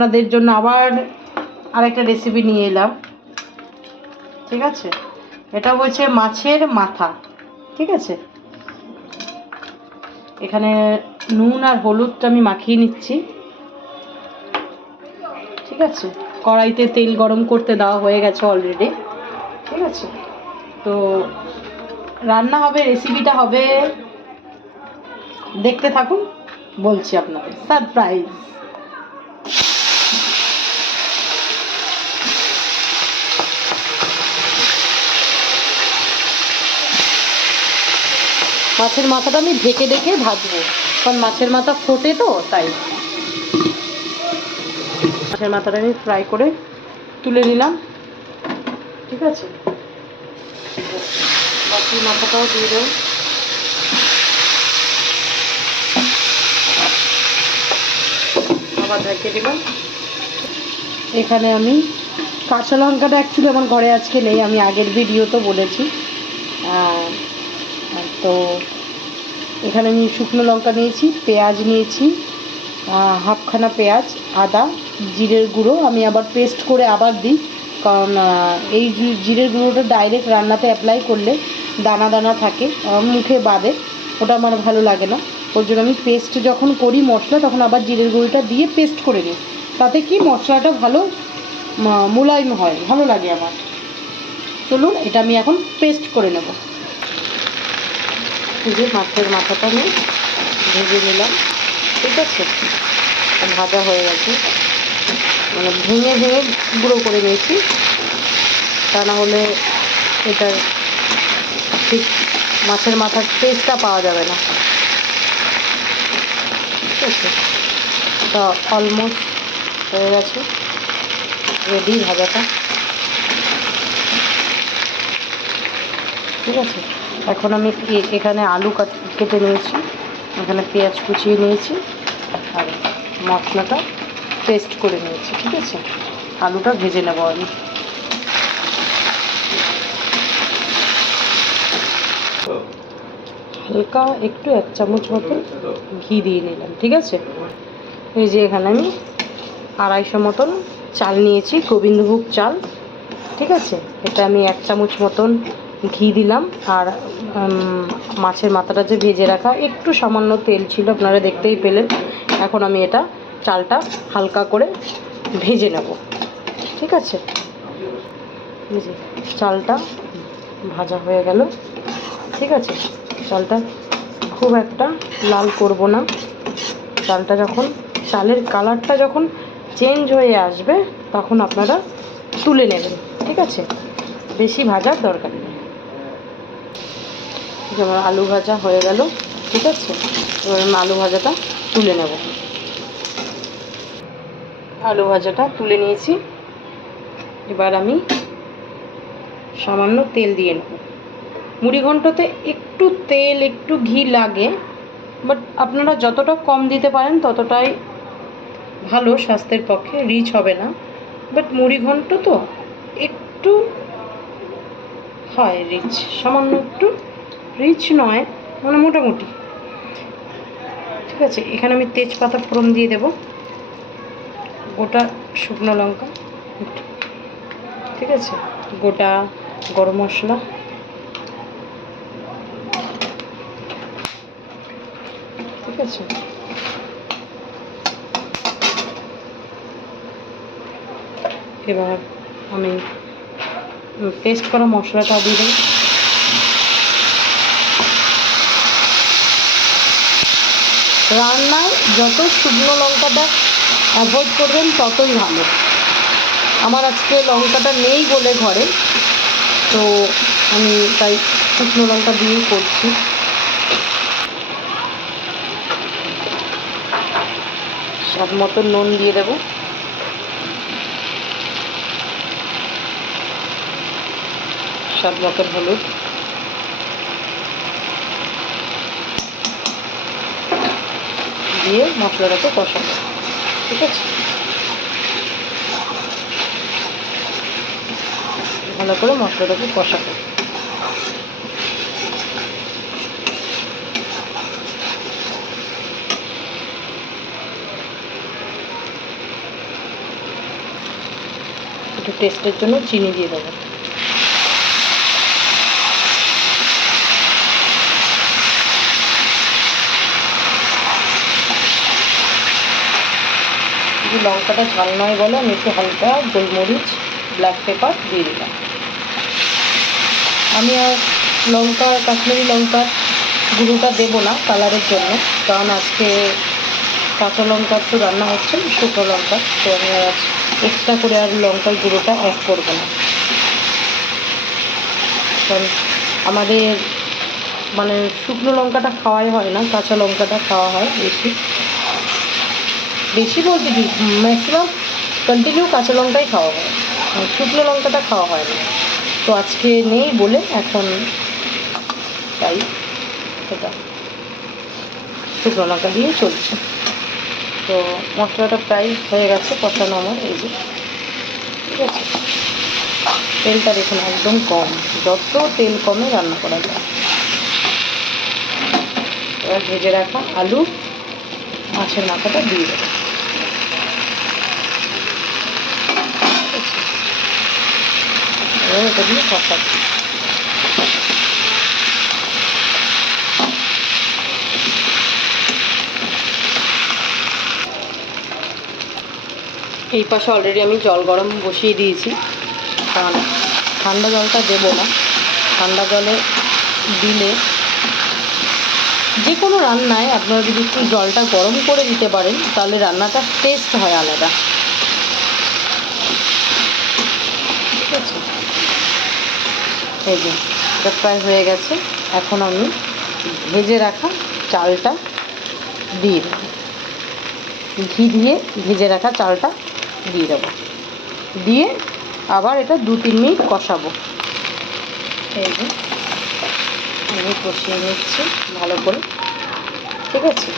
আপনাদের জন্য আবার আরেকটা রেসিপি নিয়ে এলাম। ঠিক আছে, এটা হচ্ছে মাছের মাথা। ঠিক আছে, এখানে নুন আর হলুদটা আমি মাখিয়ে নিচ্ছি। ঠিক আছে, কড়াইতে তেল গরম করতে দেওয়া হয়ে গেছে অলরেডি। ঠিক আছে, তো রান্না হবে, রেসিপিটা হবে, দেখতে থাকুন, বলছি আপনাদের সারপ্রাইজ। মাছের মাথাটা আমি ঢেকে ঢেকে ভাজবো, কারণ মাছের মাথা ফোটে তো, তাই মাছের মাথাটা আমি ফ্রাই করে তুলে নিলাম। ঠিক আছে, বাকি মাথাটাও দিয়ে দেবো। আবার ঢেকে দিলাম। এখানে আমি কাঁচা লঙ্কাটা অ্যাকচুয়ালি আমার ঘরে আজকে নেই, আমি আগের ভিডিওতে বলেছি। তো এখানে আমি শুকনো লঙ্কা নিয়েছি, পেঁয়াজ নিয়েছি, হাফখানা পেঁয়াজ, আদা, জিরের গুঁড়ো আমি আবার পেস্ট করে আবার দিই, কারণ এই জিরের গুঁড়োটা ডাইরেক্ট রান্নাতে অ্যাপ্লাই করলে দানা দানা থাকে, মুখে বাদে, ওটা আমার ভালো লাগে না। ওর জন্য আমি পেস্ট যখন করি মশলা, তখন আবার জিরের গুঁড়োটা দিয়ে পেস্ট করে নিই, তাতে কি মশলাটা ভালো মোলায়েম হয়, ভালো লাগে আমার। চলুন, এটা আমি এখন পেস্ট করে নেব। যে মাছের মাথাটা আমি ভেজে নিলাম। ঠিক আছে, ভাজা হয়ে গেছে, মানে ভেঙে ভেঙে গুঁড়ো করে নিয়েছি, তা না হলে এটার ঠিক মাছের মাথার টেস্টটা পাওয়া যাবে না। ঠিক আছে, তা অলমোস্ট হয়ে গেছে, রেডি ভাজাটা। ঠিক আছে, এখন আমি এখানে আলু কেটে নিয়েছি, এখানে পেঁয়াজ কুচিয়ে নিয়েছি, আর মশলাটা পেস্ট করে নিয়েছি। ঠিক আছে, আলুটা ভেজে নেব আমি। হালকা একটু 1 চামচ মতো ঘি দিয়ে নিলাম। ঠিক আছে, এই যে এখানে আমি 250 মতন চাল নিয়েছি, গোবিন্দভোগ চাল। ঠিক আছে, এটা আমি 1 চামচ মতন ঘি দিলাম, আর মাছের মাথাটা যে ভেজে রাখা একটু সামান্য তেল ছিল, আপনারা দেখতেই পেলেন। এখন আমি এটা চালটা হালকা করে ভেজে নেব। ঠিক আছে, চালটা ভাজা হয়ে গেল। ঠিক আছে, চালটা খুব একটা লাল করব না, চালটা যখন চালের কালারটা যখন চেঞ্জ হয়ে আসবে তখন আপনারা তুলে নেবেন। ঠিক আছে, বেশি ভাজার দরকার নেই। যেমন আলু ভাজা হয়ে গেল। ঠিক আছে, এবার আমি আলু ভাজাটা তুলে নেব। আলু ভাজাটা তুলে নিয়েছি, এবার আমি সামান্য তেল দিয়ে নেব। মুড়ি ঘন্টতে একটু তেল একটু ঘি লাগে, বাট আপনারা যতটা কম দিতে পারেন ততটাই ভালো, স্বাস্থ্যের পক্ষে রিচ হবে না। বাট মুড়ি ঘন্ট তো একটু হয় রিচ, সামান্য একটু রিচ নয়, মানে মোটামুটি। ঠিক আছে, এখানে আমি তেজপাতা ফোড়ন দিয়ে দেব, গোটা শুকনো লঙ্কা, ঠিক আছে, গোটা গরম মশলা, ঠিক আছে, এবার আমি পেস্ট করা মশলাটা দিয়ে দেব। রান্নায় যত শুকনো লঙ্কাটা অ্যাভয়েড করবেন ততই ভালো। আমার আজকে লঙ্কাটা নেই বলে ঘরে, তো আমি তাই শুকনো লঙ্কা দিয়েই করছি। স্বাদ মতো নুন দিয়ে দেব, স্বাদ মতো হলুদ, দিয়ে মশলাটাকে কষাবো। ঠিক আছে, ভালো করে মশলাটাকে কষাবো। একটু টেস্টের জন্য চিনি দিয়ে দেবো। যদি লঙ্কাটা ঝাল নয় বলে আমি একটু হালকা গোলমরিচ, ব্ল্যাক পেপার দিয়ে দিলাম। আমি আর কাশ্মীরি লঙ্কার গুঁড়োটা দেবো না কালারের জন্য, কারণ আজকে কাঁচা লঙ্কার তো রান্না হচ্ছে, শুকনো লঙ্কা, তো আমি আর এক্সট্রা করে আর লঙ্কার গুঁড়োটা অ্যাড করবো না। কারণ আমাদের মানে শুকনো লঙ্কাটা খাওয়াই হয় না, কাঁচা লঙ্কাটা খাওয়া হয় বেশি বলতে কি ম্যাক্সিমাম কন্টিনিউ কাঁচা লঙ্কাই খাওয়া হয়, শুকনো লঙ্কাটা খাওয়া হয় না। তো আজকে নেই বলে এখন তাই এটা শুকনো লঙ্কা দিয়ে চলছে। তো মশলাটা প্রায় হয়ে গেছে কষানো আমার, এই যে ঠিক আছে। তেলটা দেখুন একদম কম, যত তেল কমে রান্না করা যায়। এবার ভেজে রাখা আলু, মাছের মাথাটা দিয়ে দেবো। এবার এটা দিয়ে কষাচ্ছি। এই পাশে অলরেডি আমি জল গরম বসিয়ে দিয়েছি, কারণ ঠান্ডা জলটা দেবো না। ঠান্ডা জলে দিলে যে কোনো রান্নায় আপনারা যদি একটু জলটা গরম করে দিতে পারেন তাহলে রান্নাটা টেস্ট হয় আলাদা, ঠিক আছে। এই যে এটা প্রায় হয়ে গেছে, এখন আমি ভেজে রাখা চালটা দিয়ে দেবো, ঘি দিয়ে ভেজে রাখা চালটা দিয়ে দেবো, দিয়ে আবার এটা 2-3 মিনিট কষাবো। এই যে আমি কষিয়ে নিচ্ছি ভালো করে, ঠিক আছে।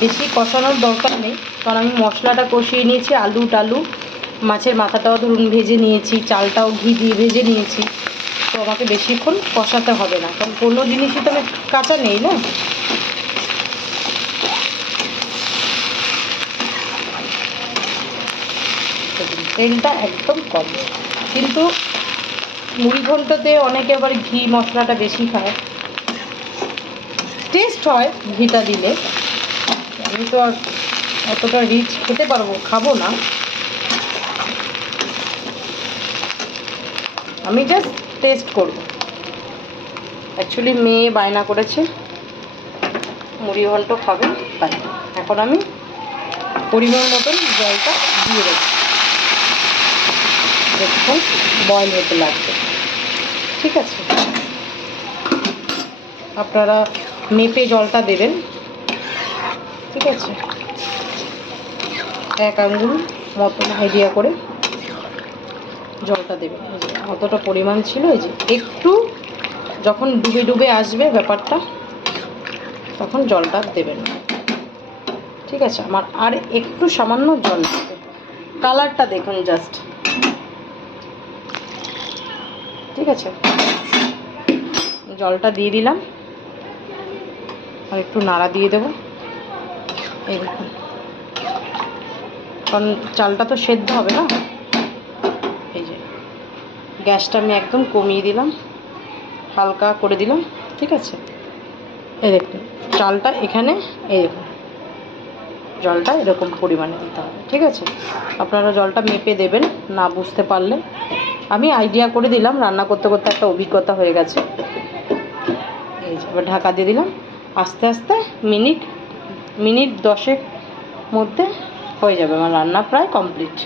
বেশি কষানোর দরকার নেই, কারণ আমি মশলাটা কষিয়ে নিয়েছি, আলু টালু মাছের মাথাটাও ধরুন ভেজে নিয়েছি, চালটাও ঘি দিয়ে ভেজে নিয়েছি, তো আমাকে বেশিক্ষণ কষাতে হবে না, কারণ কোনো জিনিসই তো আমি কাঁচা নেই না। তেলটা একদম কম, কিন্তু মুড়ি ঘন্টতে অনেকে আবার ঘি মশলাটা বেশি খায়, টেস্ট হয় ঘিটা দিলে। আমি তো আর অতটা রিচ খেতে খাবো না, আমি জাস্ট টেস্ট করব। অ্যাকচুয়ালি মেয়ে বায়না করেছে মুড়ি ঘন্ট খাবে, তাই এখন আমি পরিমাণ মতন জলটা দিয়ে দেবো, দেখুন বয়েল হতে লাগবে, ঠিক আছে। আপনারা মেপে জলটা দেবেন, ঠিক আছে। 1 আঙ্গুল মতন আইডিয়া করে জলটা দেবেন। এই যে অতটা পরিমাণ ছিল, এই যে একটু যখন ডুবে ডুবে আসবে ব্যাপারটা তখন জলটা দেবেন, ঠিক আছে। আমার আর একটু সামান্য জল দেবে, কালারটা দেখুন জাস্ট, ঠিক আছে। জলটা দিয়ে দিলাম, আর একটু নাড়া দিয়ে দেবো। এই দেখুন, কারণ চালটা তো সেদ্ধ হবে না। এই যে গ্যাসটা আমি একদম কমিয়ে দিলাম, হালকা করে দিলাম, ঠিক আছে। এই দেখুন চালটা এখানে, এই দেখুন জলটা এরকম পরিমাণে দিতে হবে, ঠিক আছে। আপনারা জলটা মেপে দেবেন, না বুঝতে পারলে আমি আইডিয়া করে দিলাম, রান্না করতে করতে একটা অভিজ্ঞতা হয়ে গেছে। এই যে এবার ঢাকা দিয়ে দিলাম, আস্তে আস্তে মিনিট 10-এর মধ্যে হয়ে যাবে আমার রান্না প্রায় কমপ্লিট।